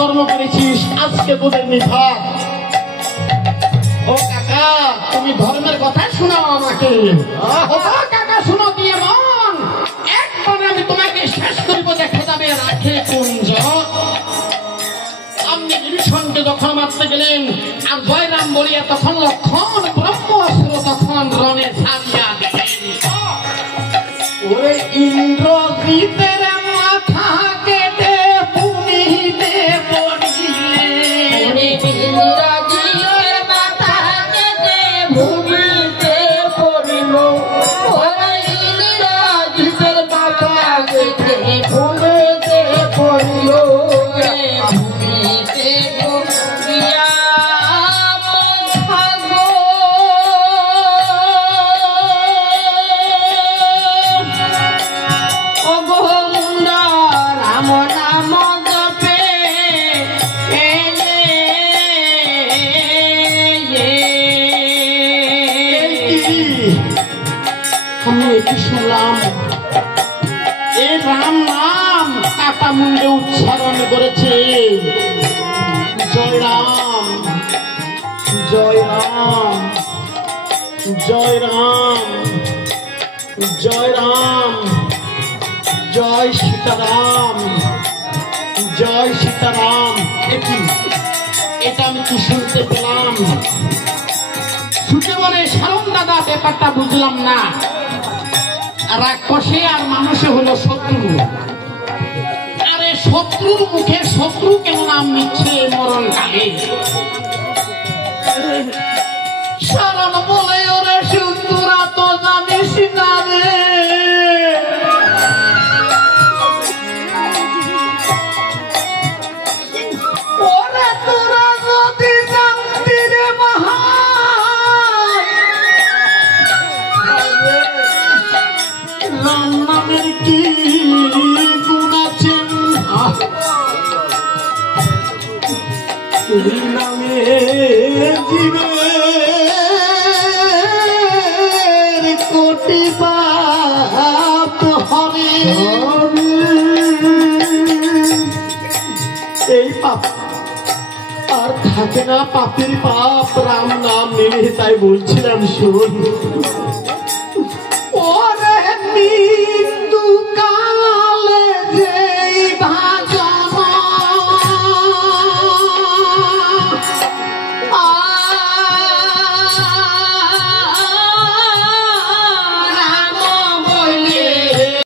কর্ম করেছিস আজকে তোদের নিধান। ও কাকা, তুমি ধর্মের কথা শোনাও আমাকে। ও কাকা শুনো দিয়ে মন, একবারে আমি তোমাকে শেষ করিব, দেখা যাবে রাখে কুঞ্জ। আপনি বিভীষণকে যখন মারতে গেলেন আর জয়রাম বলিয়া তখন লক্ষণ ব্রহ্মাস্ত্র তখন রণে ছাড়িয়া দিলেন। ওরে ইন্দ্রজিতের মাথা কেটে ভূমিতে পড়িলেন, ইন্দ্রজিতের মাথা কেটে ভূমিতে পড়িল। ওরে ইন্দ্রজিতের মাথা কেটে ভূমিতে পড়িল। ভূমিতে পড়িয়া থাকো অগোমুন্ডা রাম নাম জপে আমি এটি শুনলাম, এই রাম নাম কাটা মুন্ডে উচ্চারণ করেছে। জয় রাম, জয় রাম, জয় রাম, জয় রাম, জয় সীতারাম, জয় সীতারাম। এটা আমি কি শুনতে পেলাম? ছুটে বলে সারণ দাদা, ব্যাপারটা বুঝলাম না। রাক্ষসে আর মানুষে হলো শত্রু, আরে শত্রুর মুখে শত্রু কেন নাম নিচ্ছে মরণ কালে? সারণ বলে ওরে শত্রুরা তো জানিস না রে, ওরে তোরা যদি জানতি রে রাম নামের কি গুণ আছে, এই নামে জীবের কোটি পাপ হবে। এই পাপ আর থাকে না, পাপের পাপ রাম নাম নেবে, তাই বলছিলাম শোন।